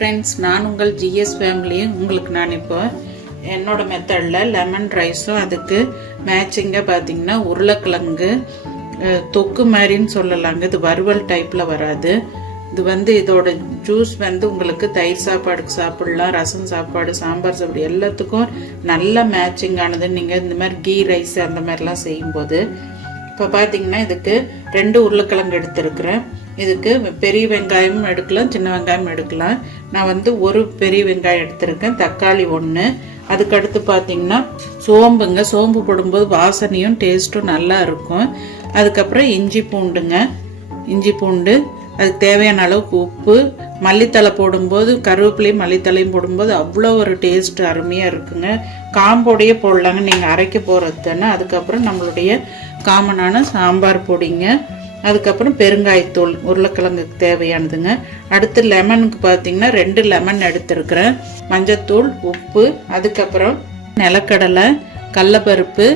Friends நான் உங்கள் GS family உங்களுக்கு நான் இப்போ என்னோட மெத்தடில் லெமன் ரைஸும் அதுக்கு மேட்சிங்காக பார்த்திங்கன்னா உருளைக்கிழங்கு தொக்கு மாதிரின்னு சொல்லலாங்க. இது வறுவல் டைப்பில் வராது. இது வந்து இதோட ஜூஸ் வந்து உங்களுக்கு தயிர் சாப்பாடுக்கு சாப்பிடலாம் ரசம் சாப்பாடு சாம்பார் சாப்பாடு எல்லாத்துக்கும் நல்ல மேட்சிங் ஆனது நீங்கள் இந்த மாதிரி கீ ரைஸ் அந்த மாதிரிலாம் செய்யும்போது இப்போ பார்த்தீங்கன்னா இதுக்கு ரெண்டு உருளைக்கிழங்கு எடுத்துருக்குறேன். இதுக்கு பெரிய வெங்காயமும் எடுக்கலாம் சின்ன வெங்காயம் எடுக்கலாம். நான் வந்து ஒரு பெரிய வெங்காயம் எடுத்திருக்கேன் தக்காளி ஒன்று அதுக்கடுத்து பார்த்தீங்கன்னா சோம்புங்க. சோம்பு போடும்போது வாசனையும் டேஸ்ட்டும் நல்லா இருக்கும். அதுக்கப்புறம் இஞ்சி பூண்டுங்க. இஞ்சி பூண்டு அதுக்கு தேவையான அளவுக்கு உப்பு மல்லித்தலை போடும்போது கருவேப்பிலையும் மல்லித்தலையும் போடும்போது அவ்வளோ ஒரு டேஸ்ட் அருமையாக இருக்குங்க. காம்போடையே போடலாங்க. நீங்கள் அரைக்க போகிறது தானே. அதுக்கப்புறம் நம்மளுடைய காமனான சாம்பார் பொடிங்க. அதுக்கப்புறம் பெருங்காயத்தூள் உருளைக்கிழங்குக்கு தேவையானதுங்க. அடுத்து லெமனுக்கு பார்த்தீங்கன்னா ரெண்டு லெமன் எடுத்துருக்குறேன். மஞ்சத்தூள் உப்பு அதுக்கப்புறம் நிலக்கடலை கடலப்பருப்பு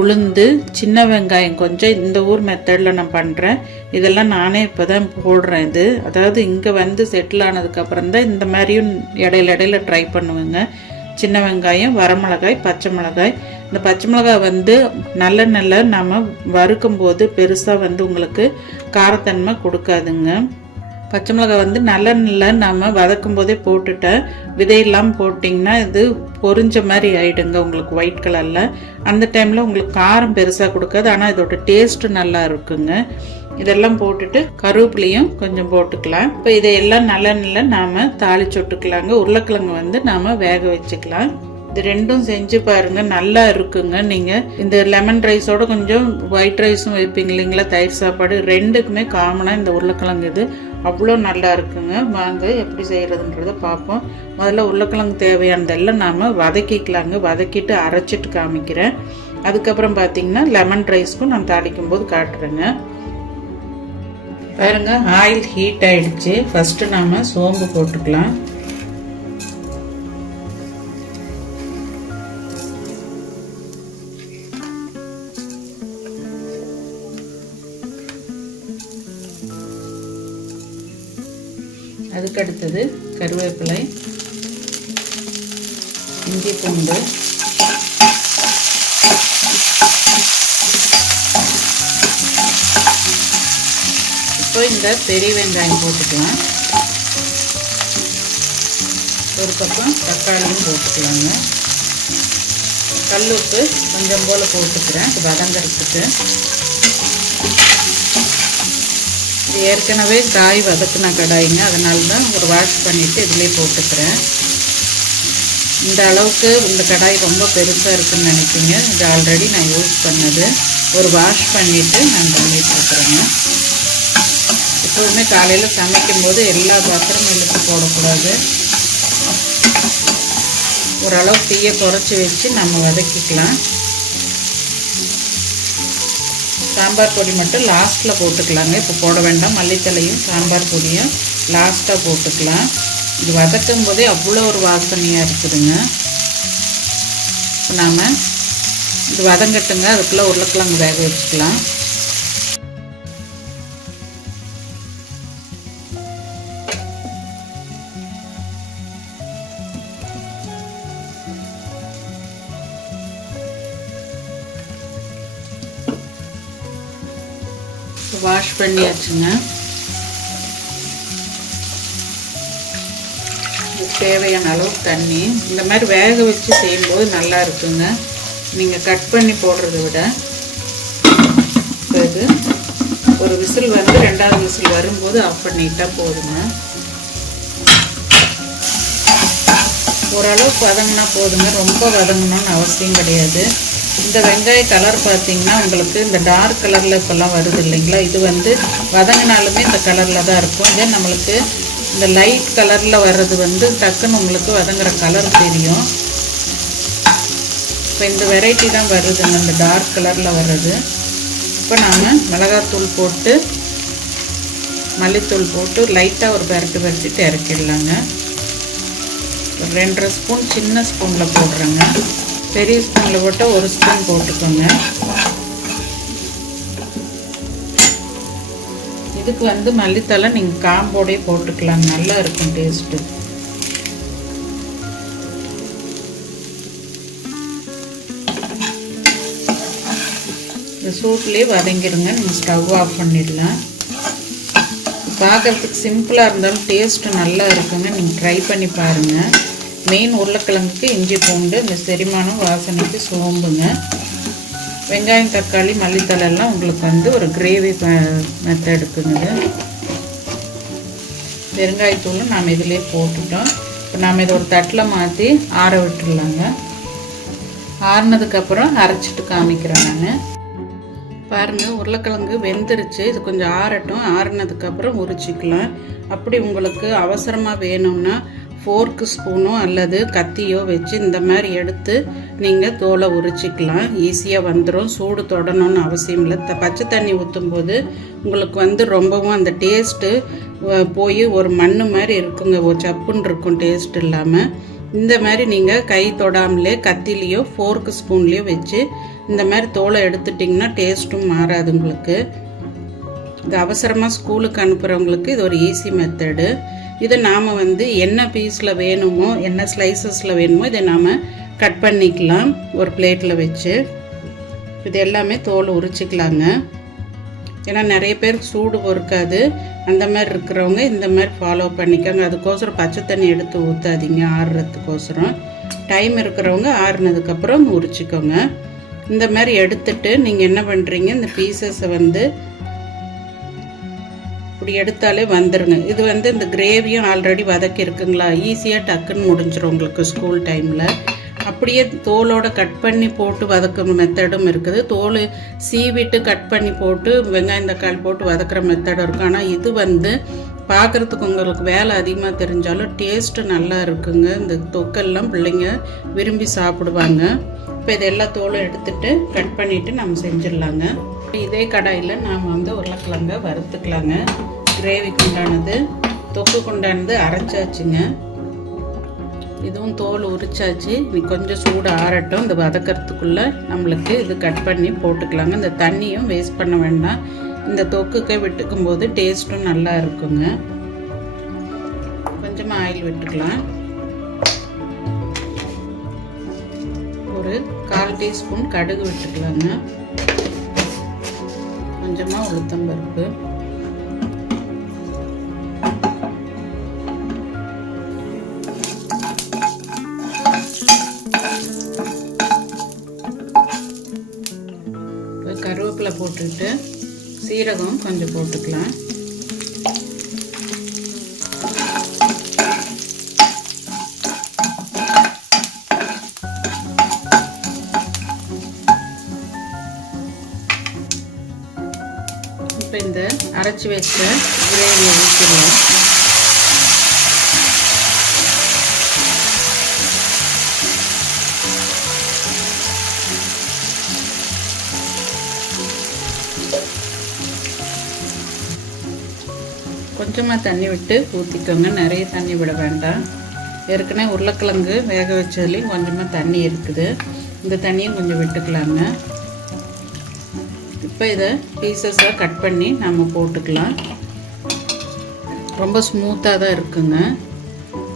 உளுந்து சின்ன வெங்காயம் கொஞ்சம் இந்த ஊர் மெத்தடில் நான் பண்ணுறேன் இதெல்லாம் நானே இப்போ தான் போடுறேன் இது. அதாவது இங்கே வந்து செட்டில் ஆனதுக்கப்புறம் தான் இந்த மாதிரியும் இடையில இடையில ட்ரை பண்ணுவேங்க. சின்ன வெங்காயம் வரமிளகாய் பச்சை மிளகாய். இந்த பச்சை மிளகாய் வந்து நல்ல நல்ல நம்ம வறுக்கும் போது பெருசாக வந்து உங்களுக்கு காரத்தன்மை கொடுக்காதுங்க. பச்சை மிளகாய் வந்து நல்லெண்ணில் நம்ம வதக்கும் போதே போட்டுட்டேன் விதையெல்லாம் போட்டிங்கன்னா இது பொறிஞ்ச மாதிரி ஆயிடுங்க உங்களுக்கு ஒயிட் கலரில் அந்த டைமில் உங்களுக்கு காரம் பெருசாக கொடுக்காது ஆனால் இதோட டேஸ்ட்டு நல்லா இருக்குங்க. இதெல்லாம் போட்டுட்டு கருவேப்பிலையும் கொஞ்சம் போட்டுக்கலாம். இப்போ இதையெல்லாம் நல்லெண்ணில் நாம் தாளிச்சு விட்டுக்கலாங்க உருளைக்கிழங்கு வந்து நாம் வேக வச்சுக்கலாம். இது ரெண்டும் செஞ்சு பாருங்க நல்லா இருக்குங்க. நீங்க இந்த லெமன் ரைஸோட கொஞ்சம் ஒயிட் ரைஸும் வைப்பீங்க இல்லைங்களா தயிர் சாப்பாடு ரெண்டுக்குமே காமனாக இந்த உருளைக்கிழங்கு இது. அவ்வளோ நல்லா இருக்குங்க. வாங்க எப்படி செய்கிறதுன்றத பார்ப்போம். முதல்ல உருளைக்கிழங்கு தேவையானதெல்லாம் நாம் வதக்கிக்கலாங்க. வதக்கிட்டு அரைச்சிட்டு காமிக்கிறேன். அதுக்கப்புறம் பார்த்தீங்கன்னா லெமன் ரைஸ்க்கும் நான் தாளிக்கும் போது காட்டுறேங்க. பாருங்கள் ஆயில் ஹீட் ஆகிடுச்சு ஃபஸ்ட்டு நாம் சோம்பு போட்டுக்கலாம். அதுக்கு அடுத்தது கருவேப்பிலை இஞ்சி பூண்டு இப்போ இந்த பெரிய வெங்காயம் போட்டுக்கலாம். ஒரு பக்கம் தக்காளியும் போட்டுக்கலாங்க. கல்லுப்பு கொஞ்சம் போல் போட்டுக்கிறேன் இது வதங்கிறதுக்கு. இது ஏற்கனவே காய் வதக்குன கடாய்ங்க. அதனால தான் ஒரு வாஷ் பண்ணிவிட்டு இதிலே போட்டுக்கிறேன். இந்த அளவுக்கு இந்த கடாய் ரொம்ப பெருசாக இருக்குன்னு நினைப்பீங்க. இது ஆல்ரெடி நான் யூஸ் பண்ணது. ஒரு வாஷ் பண்ணிவிட்டு நான் பண்ணிட்டு எப்போதுமே காலையில் சமைக்கும் போது எல்லா பாத்திரமும் இழுத்து போடக்கூடாது. ஓரளவு தீயை குறைச்சி வச்சு நம்ம வதக்கிக்கலாம். சாம்பார் பொடி மட்டும் லாஸ்ட்டில் போட்டுக்கலாங்க. இப்போ போட வேண்டாம். மல்லித்தலையும் சாம்பார் பொடியும் லாஸ்ட்டாக போட்டுக்கலாம். இது வதக்கும் போதே அவ்வளோ ஒரு வாசனையாக இருக்குதுங்க. இப்போ நாம் இது வதங்கட்டுங்க. அதுக்குள்ளே உருளைக்கிழங்கு வேக வச்சுக்கலாம். பண்ணியாச்சுங்க. தேவையான அளவு தண்ணி. இந்த மாதிரி வேக வச்சு செய்யும்போது நல்லா இருக்குங்க. நீங்கள் கட் பண்ணி போடுறத விட. இது ஒரு விசில் வந்து ரெண்டாவது விசில் வரும்போது ஆஃப் பண்ணிட்டால் போதுங்க. ஓரளவுக்கு வதங்கினா போதுங்க. ரொம்ப வதங்கணும்னு அவசியம் கிடையாது. இந்த வெங்காய கலர் பார்த்தீங்கன்னா உங்களுக்கு இந்த டார்க் கலரில் இப்போல்லாம் வருது இல்லைங்களா? இது வந்து வதங்கினாலுமே இந்த கலரில் தான் இருக்கும். இதே நம்மளுக்கு இந்த லைட் கலரில் வர்றது வந்து டக்குன்னு உங்களுக்கு வதங்குற கலர் தெரியும். இப்போ இந்த வெரைட்டி தான் வருதுங்க இந்த டார்க் கலரில் வர்றது. இப்போ நாம் மிளகாத்தூள் போட்டு மல்லித்தூள் போட்டு லைட்டாக ஒரு பரட்டு பறிச்சுட்டு இறக்கிடலாங்க. ஒரு ரெண்டரை ஸ்பூன் சின்ன ஸ்பூனில் போடுறேங்க. பெரிய ஸ்பூனில் போட்டு ஒரு ஸ்பூன் போட்டுக்கோங்க. இதுக்கு வந்து மல்லித்தலை நீங்கள் காம்போடே போட்டுக்கலாம். நல்லா இருக்கும் டேஸ்ட்டு. இந்த சூப்லேயே வதங்கிடுங்க. நீங்கள் ஸ்டவ் ஆஃப் பண்ணிடலாம். பார்க்குறதுக்கு சிம்பிளாக இருந்தாலும் டேஸ்ட்டு நல்லா இருக்குங்க நீங்கள் ட்ரை பண்ணி பாருங்கள் மெயின் உருளைக்கிழங்குக்கு இஞ்சி பூண்டு இந்த செரிமானம் வாசனைக்கு சோம்புங்க. வெங்காயம் தக்காளி மல்லித்தலை எல்லாம் உங்களுக்கு வந்து ஒரு கிரேவி மெத்தடுக்குங்க இது பெருங்காயத்தூளும் நாம் இதிலே போட்டுட்டோம். இப்போ நாம் இதை ஒரு தட்டில் மாற்றி ஆற விட்டுடலாங்க ஆறுனதுக்கப்புறம் அரைச்சிட்டு காமிக்கிறேன் நான். பாருங்கள் உருளைக்கிழங்கு வெந்துருச்சு. இது கொஞ்சம் ஆறட்டும். ஆறுனதுக்கப்புறம் உரிச்சிக்கலாம். அப்படி உங்களுக்கு அவசரமாக வேணும்னா ஃபோர்க்கு ஸ்பூனோ அல்லது கத்தியோ வச்சு இந்த மாதிரி எடுத்து நீங்கள் தோலை உரிச்சிக்கலாம். ஈஸியாக வந்துடும் சூடு தொடணும்னு அவசியம் இல்லை. த பச்சை தண்ணி ஊற்றும் போது உங்களுக்கு வந்து ரொம்பவும் அந்த டேஸ்ட்டு போய் ஒரு மண் மாதிரி இருக்குங்க. ஒரு சப்புன்னு இருக்கும் டேஸ்ட் இல்லாமல் இந்த மாதிரி நீங்கள் கை தொடாமலே கத்திலேயோ ஃபோர்க்கு ஸ்பூன்லேயோ வச்சு இந்த மாதிரி தோலை எடுத்துட்டிங்கன்னா டேஸ்ட்டும் மாறாது உங்களுக்கு. இது அவசரமாக ஸ்கூலுக்கு அனுப்புகிறவங்களுக்கு இது ஒரு ஈஸி மெத்தடு. இதை நாம் வந்து என்ன பீஸில் வேணுமோ என்ன ஸ்லைசஸில் வேணுமோ இதை நாம் கட் பண்ணிக்கலாம். ஒரு பிளேட்டில் வச்சு. இது எல்லாமே தோல் உரிச்சிக்கலாங்க. ஏன்னா நிறைய பேருக்கு சூடு பொறுக்காது. அந்த மாதிரி இருக்கிறவங்க இந்த மாதிரி ஃபாலோ பண்ணிக்கோங்க. அதுக்கோசரம் பச்சை தண்ணி எடுத்து ஊற்றாதீங்க ஆறுறதுக்கோசரம். டைம் இருக்கிறவங்க ஆறுனதுக்கப்புறம் உரிச்சிக்கோங்க. இந்த மாதிரி எடுத்துட்டு நீங்கள் என்ன பண்ணுறீங்க இந்த பீசஸை வந்து இப்படி எடுத்தாலே வந்துடுங்க இது வந்து இந்த கிரேவியும் ஆல்ரெடி வதக்கி இருக்குங்களா ஈஸியாக டக்குன்னு முடிஞ்சிடும் உங்களுக்கு ஸ்கூல் டைமில் அப்படியே தோலோட கட் பண்ணி போட்டு வதக்குற மெத்தடும் இருக்குது. தோல் சீவிட்டு கட் பண்ணி போட்டு வெங்காயம் தக்காளி போட்டு வதக்குற மெத்தடும் இருக்கும் ஆனால் இது வந்து பார்க்குறதுக்கு உங்களுக்கு வேலை அதிகமாக தெரிஞ்சாலும் டேஸ்ட்டு நல்லா இருக்குங்க. இந்த தொக்கெல்லாம் பிள்ளைங்க விரும்பி சாப்பிடுவாங்க. இப்போ இது எல்லா தோலும் எடுத்துட்டு கட் பண்ணிவிட்டு நம்ம செஞ்சிடலாங்க. இதே கடாயில் நாம் வந்து உருளைக்கிழங்க வறுத்துக்கலாங்க. கிரேவிக்கு உண்டானது தொக்குக்கு உண்டானது அரைச்சாச்சுங்க. இதுவும் தோல் உரிச்சாச்சு. நீ கொஞ்சம் சூடு ஆறட்டும். இந்த வதக்கிறதுக்குள்ளே நம்மளுக்கு இது கட் பண்ணி போட்டுக்கலாங்க. இந்த தண்ணியும் வேஸ்ட் பண்ண வேண்டாம். இந்த தொக்குக்கே விட்டுக்கும் போது டேஸ்ட்டும் நல்லா இருக்குங்க. கொஞ்சமாக ஆயில் விட்டுக்கலாம். ஒரு கால் டீஸ்பூன் கடுகு விட்டுக்கலாங்க. கொஞ்சமாக உளுத்தம் பருப்பு கருவேப்பிலை போட்டுக்கிட்டு சீரகம் கொஞ்சம் போட்டுக்கலாம். அரைச்சி வச்ச கிரேவி ஊற்றிடலாம் கொஞ்சமாக தண்ணி விட்டு ஊற்றிக்கோங்க நிறைய தண்ணி விட வேண்டாம். ஏற்கனவே உருளைக்கிழங்கு வேக வச்சதுலேயும் கொஞ்சமாக தண்ணி இருக்குது. இந்த தண்ணியும் கொஞ்சம் விட்டுக்கலாங்க. இப்போ இதை பீசஸாக கட் பண்ணி நம்ம போட்டுக்கலாம். ரொம்ப ஸ்மூத்தாக தான் இருக்குங்க.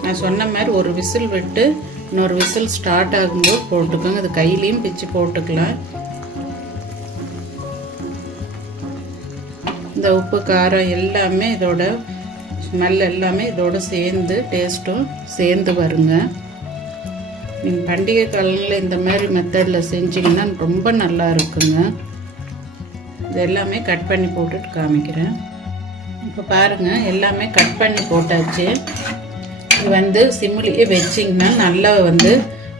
நான் சொன்ன மாதிரி ஒரு விசில் விட்டு இன்னொரு விசில் ஸ்டார்ட் ஆகும்போது போட்டுக்கோங்க. அது கையிலையும் பிச்சு போட்டுக்கலாம். இந்த உப்பு காரம் எல்லாமே இதோட ஸ்மெல் எல்லாமே இதோட சேர்ந்து டேஸ்ட்டும் சேர்ந்து வருங்க. நீங்கள் பண்டிகை காலங்களில் இந்த மாதிரி மெத்தடில் செஞ்சிங்கன்னா ரொம்ப நல்லா இருக்குங்க. இது எல்லாமே கட் பண்ணி போட்டுட்டு காமிக்கிறேன். இப்போ பாருங்கள் எல்லாமே கட் பண்ணி போட்டாச்சு. இது வந்து சிம்லேயே வச்சிங்கன்னா நல்லா வந்து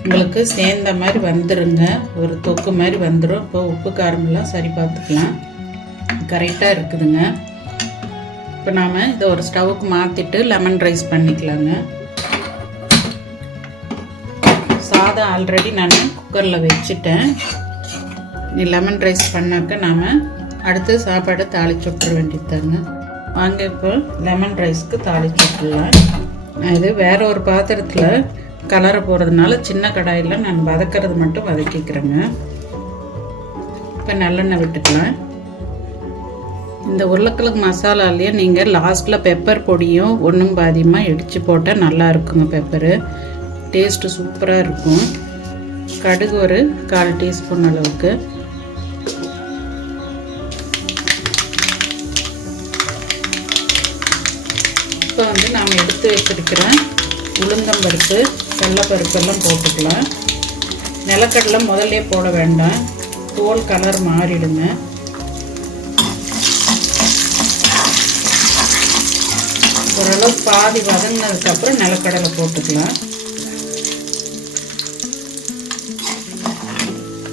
உங்களுக்கு சேர்ந்த மாதிரி வந்துருங்க. ஒரு தொக்கு மாதிரி வந்துடும் இப்போ உப்பு காரமெல்லாம் சரி பார்த்துக்கலாம். கரெக்டாக இருக்குதுங்க. இப்போ நாம் இதை ஒரு ஸ்டவ்வுக்கு மாற்றிட்டு லெமன் ரைஸ் பண்ணிக்கலாங்க. சாதம் ஆல்ரெடி நான் குக்கரில் வச்சுட்டேன். நீ லெமன் ரைஸ் பண்ணாக்க நாம் அடுத்து சாப்பாடை தாளிச்சு விட்டுற வேண்டியதாங்க வாங்க இப்போ லெமன் ரைஸ்க்கு தாளிச்சு விட்டுலாம் இது வேற ஒரு பாத்திரத்தில் கலரை போகிறதுனால சின்ன கடாயில் நான் வதக்கிறது மட்டும் வதக்கிக்கிறேங்க. இப்போ நல்லெண்ணெய் விட்டுக்கலாம். இந்த உருளைக்கிழங்கு மசாலாலேயே நீங்கள் லாஸ்ட்டில் பெப்பர் பொடியும் ஒன்றும் பாதியமாக இடித்து போட்டால் நல்லா இருக்குங்க பெப்பரு டேஸ்ட்டு சூப்பராக இருக்கும். கடுகு ஒரு கால் டீஸ்பூன் அளவுக்கு. எடுத்து வச்சிருக்கிற உளுந்தம்பருப்பு கடலைப்பருப்பு எல்லாம் போட்டுக்கலாம். நிலக்கடலை முதல்ல போட வேண்டாம். தோல் கலர் மாறிடுங்க. ஓரளவு பாதி வதங்கினதுக்கப்புறம் நிலக்கடலை போட்டுக்கலாம்.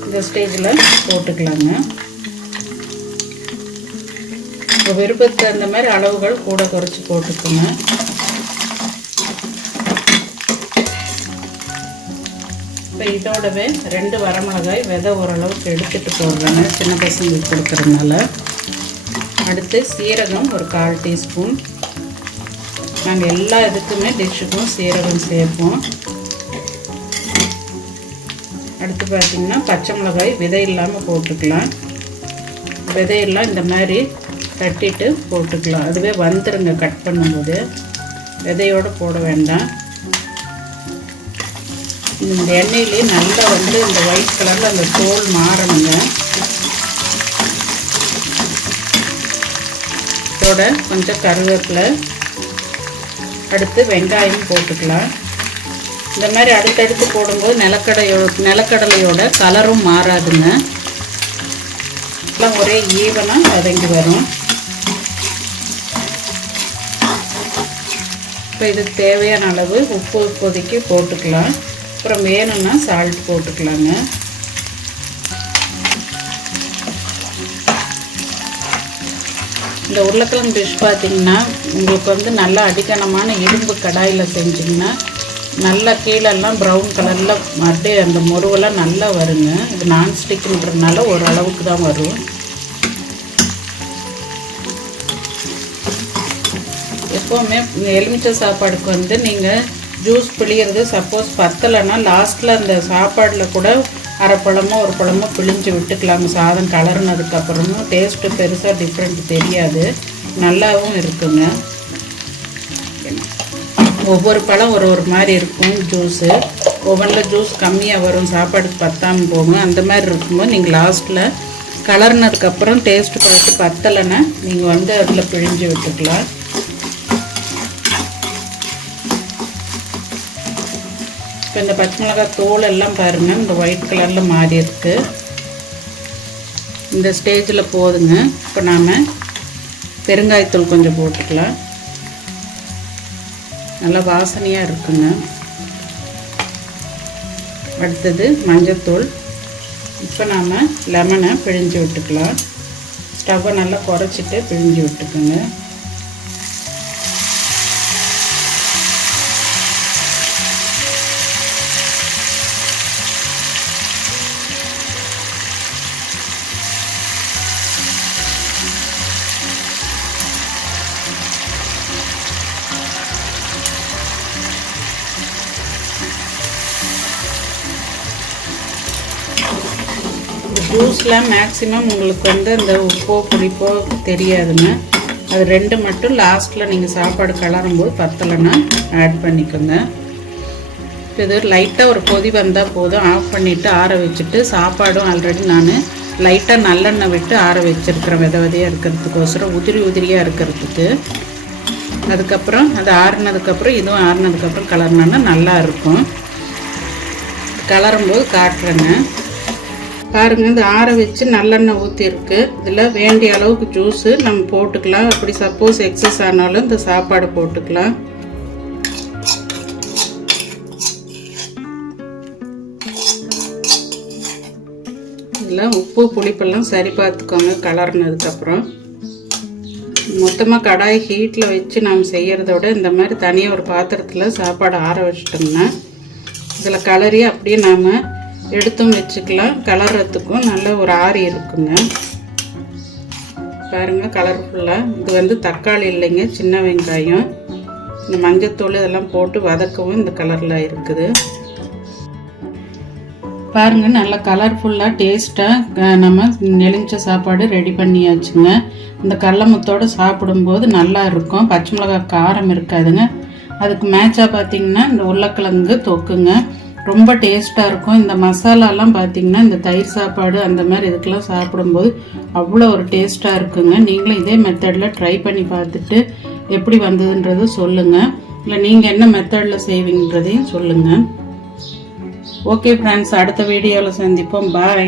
இந்த ஸ்டேஜில் போட்டுக்கலாங்க. உங்கள் விருப்பத்துக்கு தகுந்த மாதிரி அளவுகள் கூட குறைச்சி போட்டுக்கோங்க. இப்போ இதோடவே ரெண்டு வரமிளகாய் விதை ஓரளவுக்கு எடுத்துகிட்டு போடுறேங்க சின்ன பசங்களுக்கு கொடுக்குறதுனால. அடுத்து சீரகம் ஒரு கால் டீஸ்பூன். நாங்கள் எல்லா இதுக்குமே டிஷ்ஷுக்கும் சீரகம் சேர்ப்போம். அடுத்து பார்த்திங்கன்னா பச்சை மிளகாய் விதை இல்லாமல் போட்டுக்கலாம். விதையெல்லாம் இந்த மாதிரி தட்டிட்டு போட்டுக்கலாம். அதுவே வந்துருங்க கட் பண்ணும்போது. விதையோடு போட வேண்டாம். இந்த எண்ணெயிலே நல்லா வந்து இந்த ஒயிட் கலரில் அந்த தோல் மாறணுங்க. இதோட கொஞ்சம் கருவேப்பிலை. அடுத்து வெங்காயம் போட்டுக்கலாம். இந்த மாதிரி அடுத்தடுத்து போடும்போது நிலக்கடையோட நிலக்கடலையோட கலரும் மாறாதுங்க. எல்லாம் ஒரே ஈவனாக வதங்கி வரும். இப்போ இது தேவையான அளவு உப்பு இப்போதைக்கு போட்டுக்கலாம். அப்புறம் வேணும்னா சால்ட் போட்டுக்கலாங்க. இந்த உருளைக்கிழங்கு டிஷ் பார்த்தீங்கன்னா உங்களுக்கு வந்து நல்லா அடிக்கணமான இரும்பு கடாயில் செஞ்சிங்கன்னா நல்லா கீழெல்லாம் ப்ரௌன் கலரில் அப்படியே அந்த முருவெல்லாம் நல்லா வருங்க. இது நான்ஸ்டிக்குன்றதுனால ஓரளவுக்கு தான் வரும். எப்போவுமே எலுமிச்சை சாப்பாடுக்கு வந்து நீங்கள் ஜூஸ் பிழியறது சப்போஸ் பத்தலைன்னா லாஸ்ட்டில் அந்த சாப்பாடில் கூட அரை பழமோ ஒரு பழமோ பிழிஞ்சு விட்டுக்கலாங்க. சாதம் கலர்னதுக்கப்புறமும் டேஸ்ட்டு பெருசாக டிஃப்ரெண்ட் தெரியாது. நல்லாவும் இருக்குங்க. ஒவ்வொரு பழம் ஒரு ஒரு மாதிரி இருக்கும் ஜூஸு ஒவ்வொன்றில் ஜூஸ் கம்மியாக வரும். சாப்பாடுக்கு பத்தாமல் போகும். அந்த மாதிரி இருக்கும்போது நீங்கள் லாஸ்ட்டில் கலர்னதுக்கப்புறம் டேஸ்ட்டு பார்த்து பத்தலைன்னா நீங்கள் வந்து அதில் பிழிஞ்சு விட்டுக்கலாம். இப்போ இந்த பச்சை மிளகாய் தோல் எல்லாம் பாருங்கள் இந்த ஒயிட் கலரில் மாறி இருக்கு. இந்த ஸ்டேஜில் போதுங்க. இப்போ நாம் பெருங்காயத்தூள் கொஞ்சம் போட்டுக்கலாம். நல்லா வாசனையாக இருக்குங்க. அடுத்தது மஞ்சத்தூள். இப்போ நாம் லெமனை பிழிஞ்சு விட்டுக்கலாம். ஸ்டவ்வை நல்லா குறைச்சிட்டு பிழிஞ்சு விட்டுக்குங்க. ஜூஸில் மேக்ஸிமம் உங்களுக்கு வந்து அந்த உப்போ புளிப்போ தெரியாதுங்க. அது ரெண்டு மட்டும் லாஸ்ட்டில் நீங்கள் சாப்பாடு கலரும்போது பத்தலைன்னா ஆட் பண்ணிக்கோங்க. இப்போ இது லைட்டாக ஒரு கொதி வந்தால் போதும். ஆஃப் பண்ணிவிட்டு ஆற வச்சுட்டு சாப்பாடும் ஆல்ரெடி நான் லைட்டாக நல்லெண்ணெய் விட்டு ஆற வச்சுருக்கிறேன். வித விதையாக இருக்கிறதுக்கோசரம் உதிரி உதிரியாக இருக்கிறதுக்கு. அதுக்கப்புறம் அது ஆறுனதுக்கப்புறம் இதுவும் ஆறுனதுக்கப்புறம் கலர்னா நல்லா இருக்கும். கலரும்போது காட்டுறேங்க. பாருங்கள் இது ஆற வச்சு நல்லெண்ணெய் ஊற்றிருக்கு இதில் வேண்டிய அளவுக்கு ஜூஸு நம்ம போட்டுக்கலாம். அப்படி சப்போஸ் எக்ஸஸ் ஆனாலும் இந்த சாப்பாடு போட்டுக்கலாம். இதில் உப்பு புளிப்பெல்லாம் சரி பார்த்துக்கோங்க கலர்னதுக்கப்புறம் மொத்தமாக கடாய் ஹீட்டில் வச்சு நாம் செய்கிறத விட இந்த மாதிரி தனியாக ஒரு பாத்திரத்தில் சாப்பாடு ஆற வச்சிட்டோம்னா இதில் கலரி அப்படியே நாம் எடுத்தும் வச்சுக்கலாம். கலர்றதுக்கும் நல்ல ஒரு ஆரி இருக்குங்க. பாருங்கள் கலர்ஃபுல்லாக இது வந்து தக்காளி இல்லைங்க சின்ன வெங்காயம். இந்த மஞ்சத்தூள் இதெல்லாம் போட்டு வதக்கவும் இந்த கலரில் இருக்குது. பாருங்க நல்லா கலர்ஃபுல்லாக டேஸ்ட்டாக நம்ம நெளிஞ்ச சாப்பாடு ரெடி பண்ணியாச்சுங்க. இந்த கடலமுத்தோடு சாப்பிடும்போது நல்லா இருக்கும். பச்சை மிளகாய் காரம் இருக்காதுங்க. அதுக்கு மேட்சாக பார்த்தீங்கன்னா இந்த உருளைக்கிழங்கு தொக்குங்க. ரொம்ப டேஸ்ட்டாக இருக்கும். இந்த மசாலாலாம் பார்த்தீங்கன்னா இந்த தயிர் சாப்பாடு அந்த மாதிரி இதுக்கெல்லாம் சாப்பிடும்போது அவ்வளோ ஒரு டேஸ்ட்டாக இருக்குங்க. நீங்களும் இதே மெத்தடில் ட்ரை பண்ணி பார்த்துட்டு எப்படி வந்ததுன்றது சொல்லுங்கள் இல்லை நீங்கள் என்ன மெத்தடில் செய்வீங்கன்றதையும் சொல்லுங்கள் ஓகே ஃப்ரெண்ட்ஸ் அடுத்த வீடியோவில் சந்திப்போம். பாய்